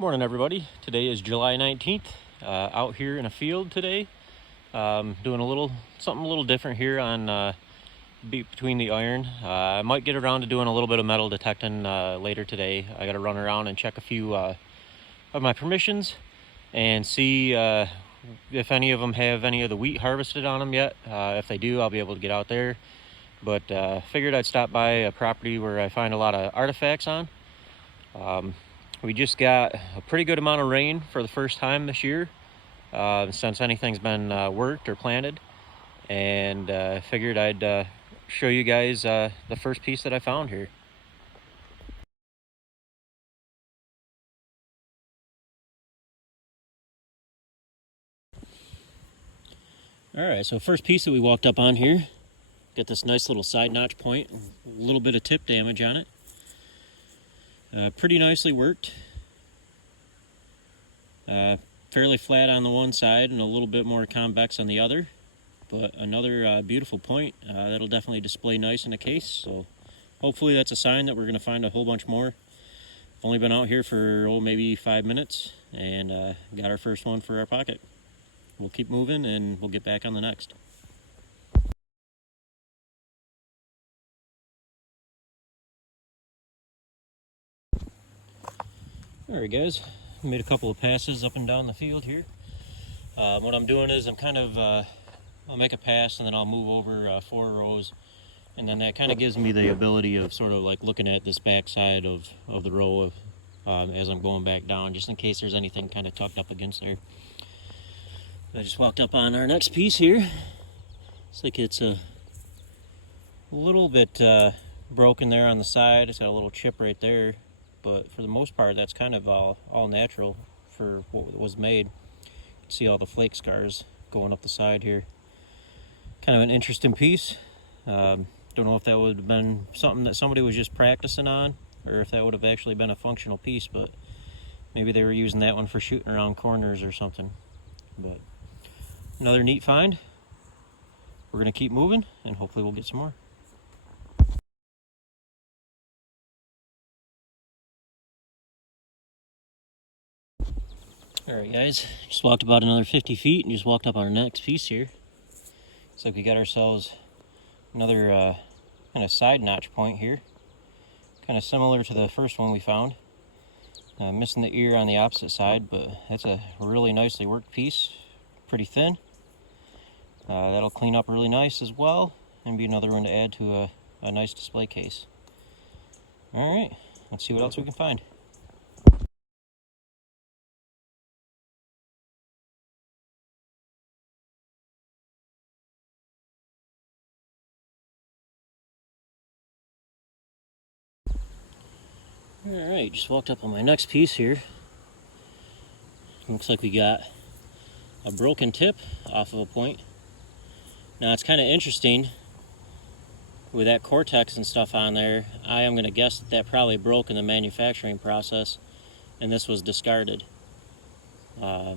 Morning everybody. Today is July 19th. Out here in a field today. Doing something a little different here on between the iron. I might get around to doing a little bit of metal detecting later today. I got to run around and check a few of my permissions and see if any of them have any of the wheat harvested on them yet. If they do, I'll be able to get out there. But figured I'd stop by a property where I find a lot of artifacts on. We just got a pretty good amount of rain for the first time this year since anything's been worked or planted, and figured I'd show you guys the first piece that I found here. Alright, so first piece that we walked up on here, got this nice little side notch point, a little bit of tip damage on it. Pretty nicely worked. Fairly flat on the one side and a little bit more convex on the other, but another beautiful point that'll definitely display nice in a case. So hopefully that's a sign that we're going to find a whole bunch more. Only been out here for maybe 5 minutes and got our first one for our pocket. We'll keep moving and we'll get back on the next. Alright guys, made a couple of passes up and down the field here. What I'm doing is I'll make a pass and then I'll move over 4 rows, and then that kind of gives me the ability of sort of like looking at this back side of the row as I'm going back down, just in case there's anything kind of tucked up against there. I just walked up on our next piece here. Looks like it's a little bit broken there on the side. It's got a little chip right there, but for the most part that's kind of all natural for what was made. You can see all the flake scars going up the side here. Kind of an interesting piece. Don't know if that would have been something that somebody was just practicing on, or if that would have actually been a functional piece, but maybe they were using that one for shooting around corners or something. But another neat find. We're going to keep moving and hopefully we'll get some more. Alright guys, just walked about another 50 feet and just walked up on our next piece here. Looks like we got ourselves another kind of side notch point here. Kind of similar to the first one we found. Missing the ear on the opposite side, but that's a really nicely worked piece. Pretty thin. That'll clean up really nice as well and be another one to add to a nice display case. Alright, let's see what else we can find. Alright, just walked up on my next piece here. Looks like we got a broken tip off of a point. Now it's kind of interesting with that cortex and stuff on there. I am going to guess that probably broke in the manufacturing process and this was discarded. It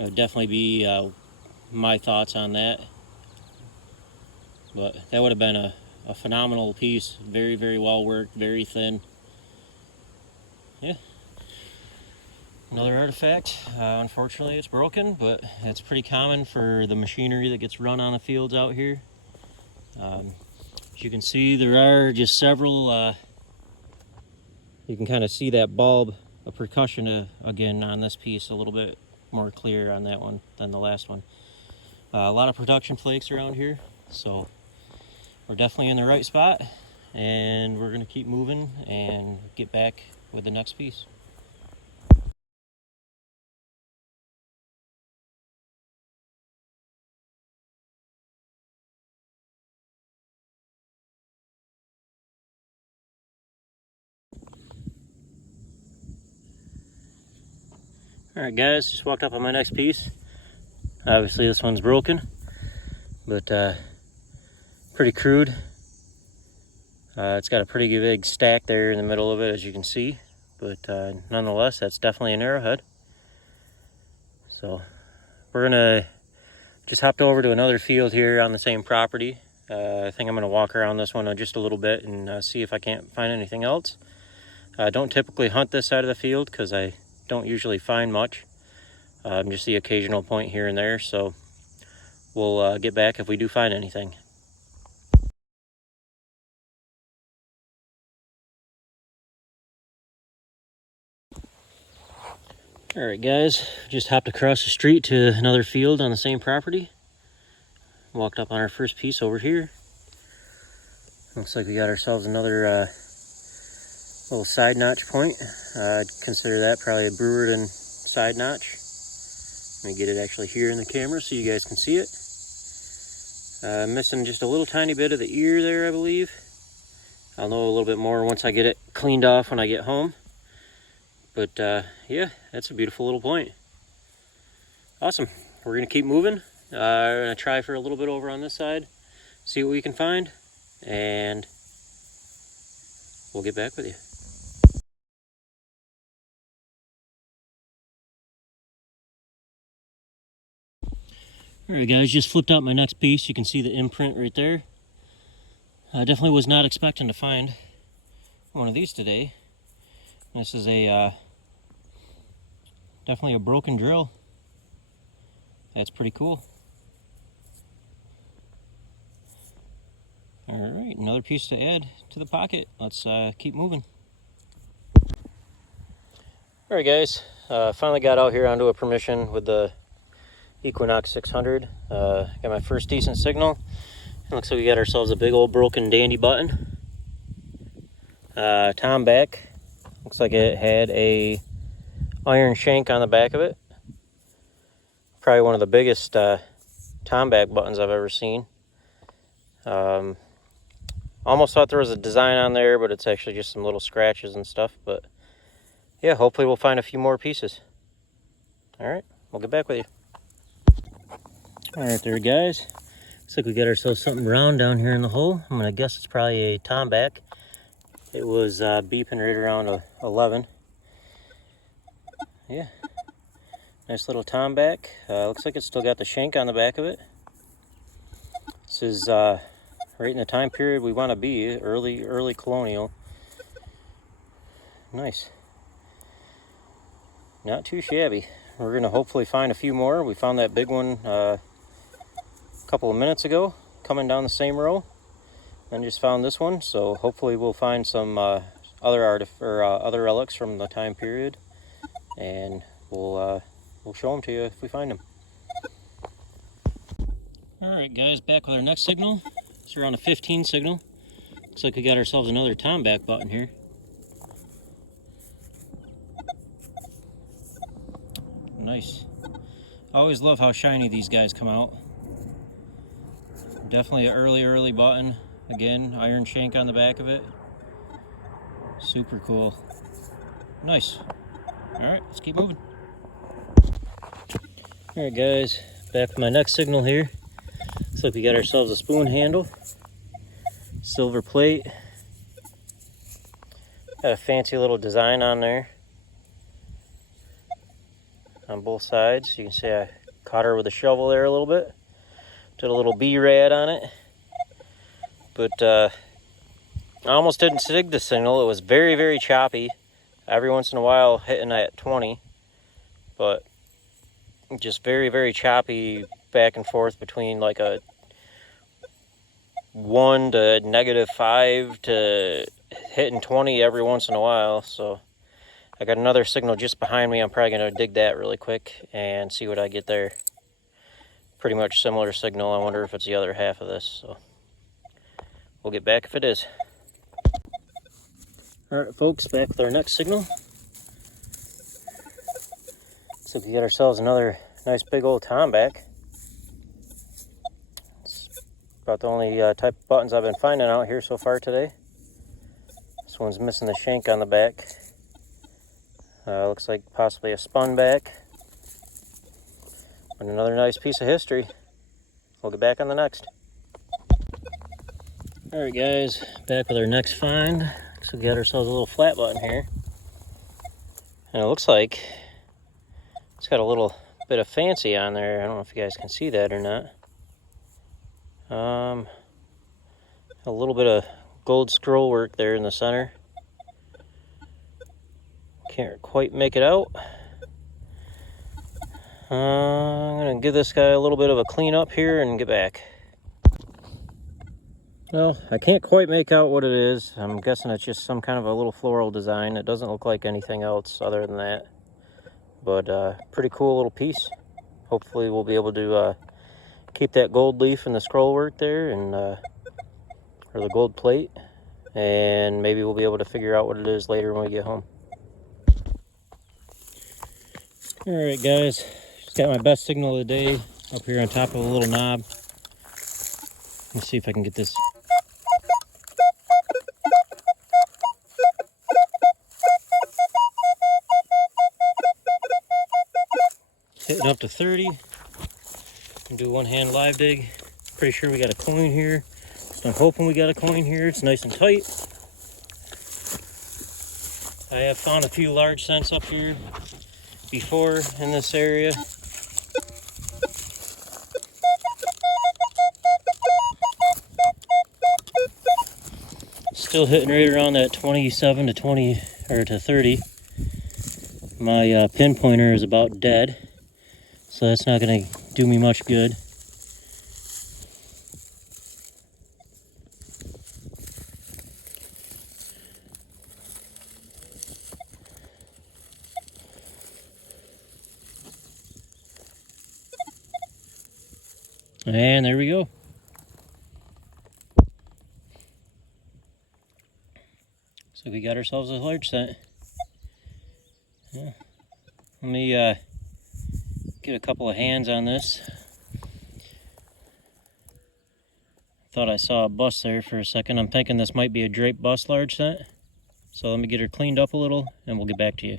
would definitely be my thoughts on that, but that would have been a phenomenal piece. Very, very well worked, very thin. Yeah. Another artifact. Unfortunately it's broken, but it's pretty common for the machinery that gets run on the fields out here. As you can see, there are just several, you can kind of see that bulb of percussion again on this piece, a little bit more clear on that one than the last one. A lot of production flakes around here, so we're definitely in the right spot, and we're going to keep moving and get back with the next piece. Alright guys, just walked up on my next piece. Obviously this one's broken, but pretty crude. It's got a pretty big stack there in the middle of it, as you can see, but nonetheless that's definitely an arrowhead. So we're gonna just hopped over to another field here on the same property. I think I'm gonna walk around this one just a little bit and see if I can't find anything else. I don't typically hunt this side of the field because I don't usually find much. Just the occasional point here and there, so we'll get back if we do find anything. Alright guys, just hopped across the street to another field on the same property. Walked up on our first piece over here. Looks like we got ourselves another little side notch point. I'd consider that probably a Brewerton side notch. Let me get it actually here in the camera so you guys can see it. Missing just a little tiny bit of the ear there, I believe. I'll know a little bit more once I get it cleaned off when I get home. But yeah, that's a beautiful little point. Awesome. We're going to keep moving. We're going to try for a little bit over on this side, see what we can find, and we'll get back with you. Alright guys, just flipped out my next piece. You can see the imprint right there. I definitely was not expecting to find one of these today. This is a definitely a broken drill. That's pretty cool. Alright, another piece to add to the pocket. Let's keep moving. Alright guys, finally got out here onto a permission with the Equinox 600. Got my first decent signal. It looks like we got ourselves a big old broken dandy button. Tombac. Looks like it had a iron shank on the back of it. Probably one of the biggest Tombac buttons I've ever seen. Almost thought there was a design on there, but it's actually just some little scratches and stuff. But yeah, hopefully we'll find a few more pieces. Alright, we'll get back with you. Alright there guys, looks like we got ourselves something round down here in the hole. I'm gonna guess it's probably a Tombac. It was beeping right around 11. Yeah, nice little Tombac. Looks like it's still got the shank on the back of it. This is right in the time period we want to be, early colonial. Nice. Not too shabby. We're gonna hopefully find a few more. We found that big one a couple of minutes ago coming down the same row, and just found this one, so hopefully we'll find some other relics from the time period, and we'll show them to you if we find them. Alright guys, back with our next signal. It's around a 15 signal. Looks like we got ourselves another Tombac button here. Nice. I always love how shiny these guys come out. Definitely an early button. Again, iron shank on the back of it. Super cool. Nice. Alright, let's keep moving. Alright guys, back with my next signal here. Looks like we got ourselves a spoon handle. Silver plate. Got a fancy little design on there. On both sides. You can see I caught her with a shovel there a little bit. Did a little B-rad on it. But I almost didn't sig the signal. It was very choppy. Every once in a while hitting at 20. But just very choppy back and forth between like a 1 to -5 to hitting 20 every once in a while. So I got another signal just behind me. I'm probably going to dig that really quick and see what I get there. Pretty much similar signal. I wonder if it's the other half of this. So we'll get back if it is. Alright folks, back with our next signal. Looks like we got ourselves another nice big old Tombac. It's about the only type of buttons I've been finding out here so far today. This one's missing the shank on the back. Looks like possibly a spun back. And another nice piece of history. We'll get back on the next. Alright guys, back with our next find. So we got ourselves a little flat button here. And it looks like it's got a little bit of fancy on there. I don't know if you guys can see that or not. A little bit of gold scroll work there in the center. Can't quite make it out. I'm gonna give this guy a little bit of a clean up here and get back. Well, I can't quite make out what it is. I'm guessing it's just some kind of a little floral design. It doesn't look like anything else other than that. But pretty cool little piece. Hopefully we'll be able to keep that gold leaf and the scroll work there, and or the gold plate. And maybe we'll be able to figure out what it is later when we get home. Alright guys, just got my best signal of the day up here on top of a little knob. Let's see if I can get this. Hitting up to 30. And do one hand live dig. Pretty sure we got a coin here. So I'm hoping we got a coin here. It's nice and tight. I have found a few large cents up here before in this area. Still hitting right around that 27 to 20 or to 30. My pinpointer is about dead, so that's not going to do me much good. And there we go. So we got ourselves a large cent. Yeah. Let me get a couple of hands on this. Thought I saw a bust there for a second. I'm thinking this might be a drape bust large cent. So let me get her cleaned up a little and we'll get back to you.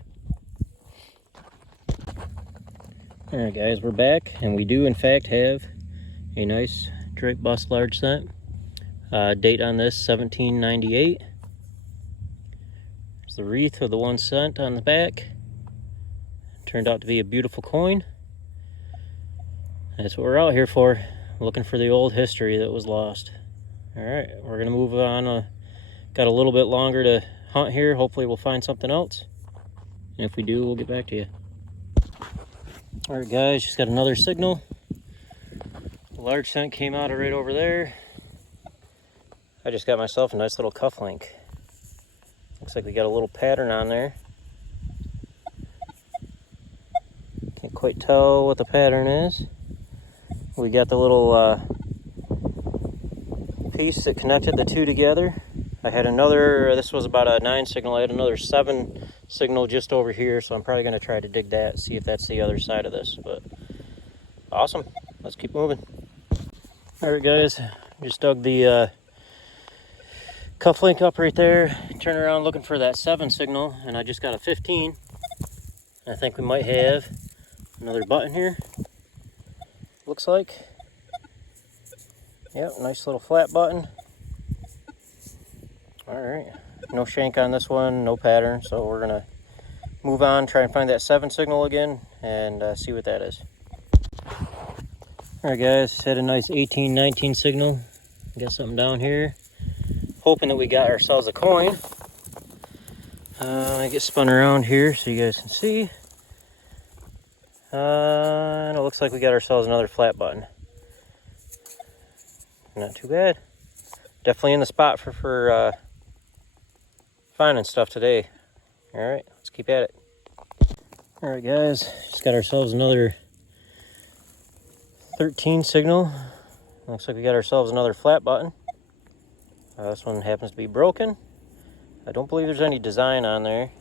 Alright guys, we're back, and we do in fact have a nice drape bust large cent. Date on this 1798. There's the wreath of the 1 cent on the back. Turned out to be a beautiful coin. That's what we're out here for, looking for the old history that was lost. Alright, we're gonna move on. Got a little bit longer to hunt here. Hopefully we'll find something else. And if we do, we'll get back to you. Alright guys, just got another signal. The large cent came out right over there. I just got myself a nice little cuff link. Looks like we got a little pattern on there. Can't quite tell what the pattern is. We got the little piece that connected the two together. I had another, this was about a 9 signal, I had another 7 signal just over here, so I'm probably going to try to dig that, see if that's the other side of this. But awesome, let's keep moving. Alright guys, just dug the cuff link up right there, turn around looking for that 7 signal, and I just got a 15. I think we might have another button here, looks like. Yep, nice little flat button. Alright, no shank on this one, no pattern, so we're gonna move on, try and find that 7 signal again, and see what that is. Alright guys, had a nice 18, 19 signal. Got something down here. Hoping that we got ourselves a coin. I get spun around here so you guys can see. And it looks like we got ourselves another flat button. Not too bad. Definitely in the spot for finding stuff today. Alright, let's keep at it. Alright guys, just got ourselves another 13 signal. Looks like we got ourselves another flat button. This one happens to be broken. I don't believe there's any design on there.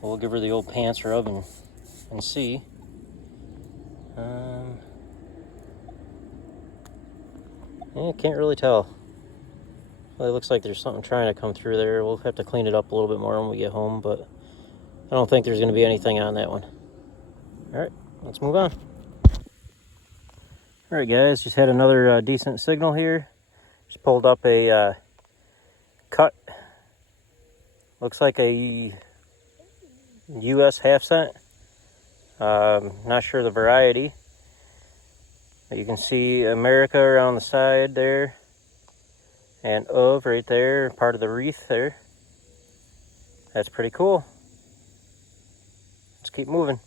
We'll give her the old pants rub and see. Yeah, can't really tell. Well, it looks like there's something trying to come through there. We'll have to clean it up a little bit more when we get home, but I don't think there's going to be anything on that one. Alright, let's move on. Alright guys, just had another decent signal here. Just pulled up a cut. Looks like a US half cent. Not sure the variety. But you can see America around the side there. And of right there, part of the wreath there. That's pretty cool. let's keep moving.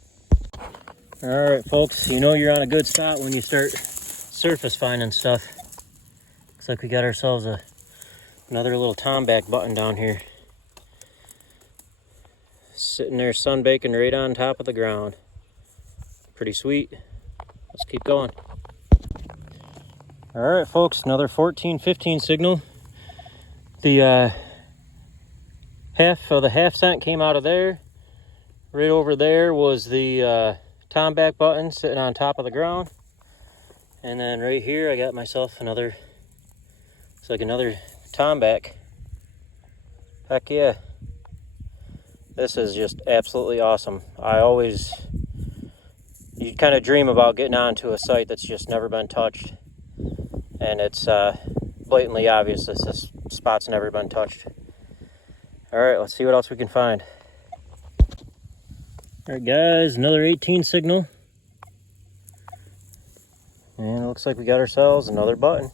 All right, folks, you know you're on a good spot when you start surface finding stuff. Looks like we got ourselves another little Tombac button down here. Sitting there sunbaking right on top of the ground. Pretty sweet. Let's keep going. All right, folks, another 14-15 signal. The half of the half cent came out of there. Right over there was the Tombac button sitting on top of the ground. And then right here I got myself another, it's like another Tombac. Heck yeah. This is just absolutely awesome. You kind of dream about getting onto a site that's just never been touched. And it's blatantly obvious this spot's never been touched. All right, let's see what else we can find. All right, guys, another 18 signal. And it looks like we got ourselves another button.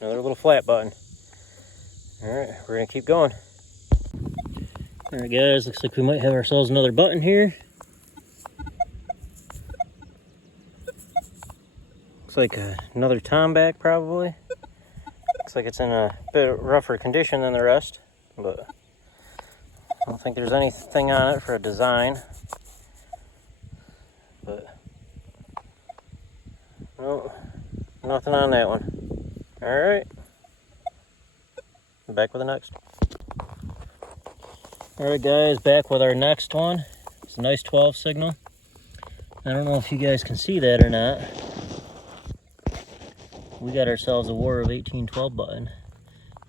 Another little flat button. All right, we're gonna keep going. All right, guys, looks like we might have ourselves another button here. Looks like another Tombac probably. Looks like it's in a bit rougher condition than the rest, but I don't think there's anything on it for a design. But no, nothing on that one. All right, back with the next. All right, guys, back with our next one. It's a nice 12 signal. I don't know if you guys can see that or not. We got ourselves a War of 1812 button.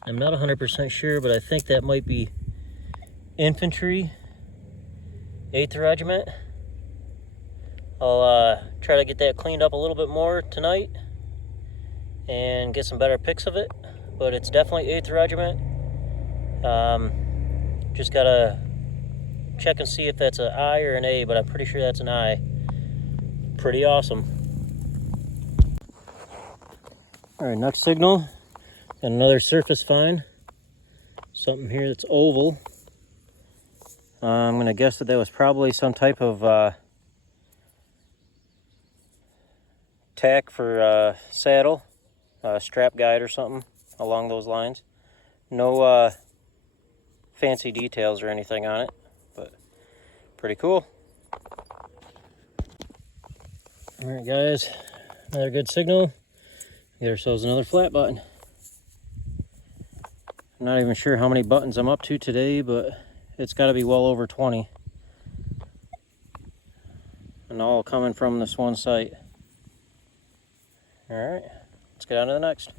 I'm not 100% sure, but I think that might be infantry, 8th Regiment. I'll try to get that cleaned up a little bit more tonight and get some better pics of it, but it's definitely 8th Regiment. Just gotta check and see if that's an I or an A, but I'm pretty sure that's an I. Pretty awesome. All right, next signal, got another surface find. Something here that's oval. I'm gonna guess that was probably some type of tack for saddle, strap guide or something along those lines. No fancy details or anything on it, but pretty cool. All right, guys, another good signal. Get ourselves another flat button. I'm not even sure how many buttons I'm up to today, but it's got to be well over 20. And all coming from this one site. All right, let's get on to the next.